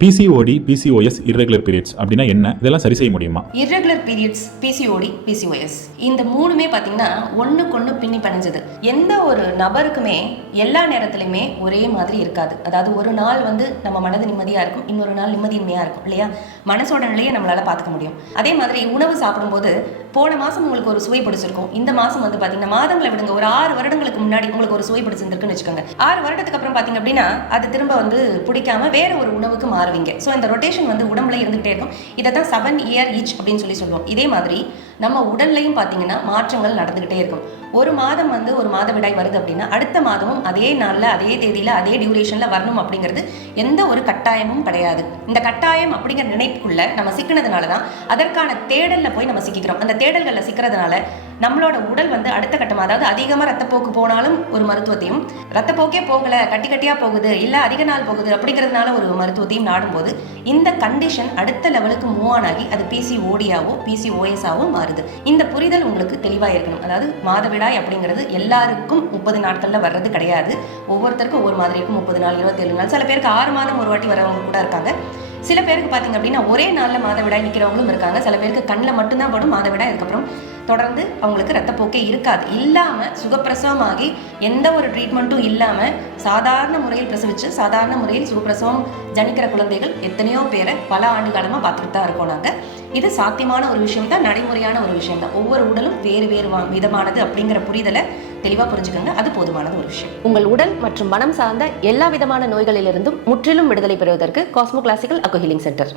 PCOD, PCOS, irregular periods அப்படின்னா என்ன? இதெல்லாம் சரி செய்ய முடியுமா? இர்ரெகுலர் பீரியட்ஸ், பிசிஓடி, பிசிஓஎஸ் இந்த மூணுமே பார்த்தீங்கன்னா ஒன்றுக்கொன்று பின்னி பிணைஞ்சது. எந்த ஒரு நபருக்குமே எல்லா நேரத்துலையுமே ஒரே மாதிரி இருக்காது. அதாவது ஒரு நாள் நம்ம மனது நிம்மதியாக இருக்கும், இன்னொரு நாள் நிம்மதியின்மையாக இருக்கும் இல்லையா? மனசோட நிலையை நம்மளால் பார்த்துக்க முடியும். அதே மாதிரி உணவு சாப்பிடும்போது போன மாதம் உங்களுக்கு ஒரு சுவை பிடிச்சிருக்கும், இந்த மாதம் பார்த்தீங்கன்னா மாதங்களை விடுங்க, ஒரு 6 வருடங்களுக்கு முன்னாடி உங்களுக்கு ஒரு சுவை பிடிச்சிருந்துருக்குன்னு வச்சுக்கோங்க. 6 வருடத்துக்கு அப்புறம் பார்த்தீங்க அப்படின்னா அது திரும்ப பிடிக்காம வேற ஒரு உணவுக்கு மாறுவீங்க. ஸோ இந்த ரொட்டேஷன் உடம்புல இருந்துகிட்டே இருக்கும். இதை தான் 7 இயர் ஈச் அப்படின்னு சொல்லுவோம். இதே மாதிரி நம்ம உடல்லையும் பார்த்தீங்கன்னா மாற்றங்கள் நடந்துகிட்டே இருக்கும். ஒரு மாதம் ஒரு மாதவிடாய் வருது அப்படின்னா அடுத்த மாதமும் அதே நாளில், அதே தேதியில், அதே டியூரேஷனில் வரணும் அப்படிங்கிறது எந்த ஒரு கட்டாயமும் கிடையாது. இந்த கட்டாயம் அப்படிங்கிற நினைப்புக்குள்ள நம்ம சிக்கினதுனால தான் அதற்கான தேடலில் போய் நம்ம சிக்கிக்கிறோம். அந்த தேடல்களில் சிக்கிறதுனால நம்மளோட உடல் அடுத்த கட்டமாக, அதாவது அதிகமாக ரத்தப்போக்கு போனாலும் ஒரு மருத்துவத்தையும், ரத்தப்போக்கே போகலை, கட்டி கட்டியாக போகுது, இல்லை அதிக நாள் போகுது அப்படிங்கிறதுனால ஒரு மருத்துவத்தையும் நாடும்போது இந்த கண்டிஷன் அடுத்த லெவலுக்கு மூவ் ஆன் ஆகி அது பிசிஓடியாவோ பிசிஓஎஸாவோ மாறுது. இந்த புரிதல் உங்களுக்கு தெளிவாக இருக்கணும். அதாவது மாதவிடாய் அப்படிங்கிறது எல்லாருக்கும் 30 நாட்களில் வர்றது கிடையாது. ஒவ்வொருத்தருக்கும் ஒவ்வொரு மாதிரி இருக்கும். 30 நாள், 27 நாள், சில பேருக்கு 6 மாதம் ஒரு வாட்டி வரவங்க கூட இருக்காங்க. சில பேருக்கு பார்த்தீங்க அப்படின்னா ஒரே நாளில் மாதவிடாய் நிற்கிறவங்களும் இருக்காங்க. சில பேருக்கு கண்ணில் மட்டும்தான் படும் மாதவிடாய், அதுக்கப்புறம் தொடர்ந்து அவங்களுக்கு ரத்தப்போக்கே இருக்காது. இல்லாமல் சுகப்பிரசவமாகி எந்த ஒரு ட்ரீட்மெண்ட்டும் இல்லாமல் சாதாரண முறையில் பிரசவித்து சாதாரண முறையில் சுகப்பிரசவம் ஜனிக்கிற குழந்தைகள் எத்தனையோ பேரை பல ஆண்டு காலமாக பார்த்துட்டு தான் இருக்கோம் நாங்கள். இது சாத்தியமான ஒரு விஷயம் தான், நடைமுறையான ஒரு விஷயம் தான். ஒவ்வொரு உடலும் வேறு வேறு விதமானது அப்படிங்கிற புரிதலை தெளிவாக புரிஞ்சுக்கோங்க. அது போதுமானது ஒரு விஷயம். உங்கள் உடல் மற்றும் மனம் சார்ந்த எல்லா விதமான நோய்களிலிருந்தும் முற்றிலும் விடுதலை பெறுவதற்கு காஸ்மோ கிளாசிக்கல் அக்கோ ஹீலிங் சென்டர்.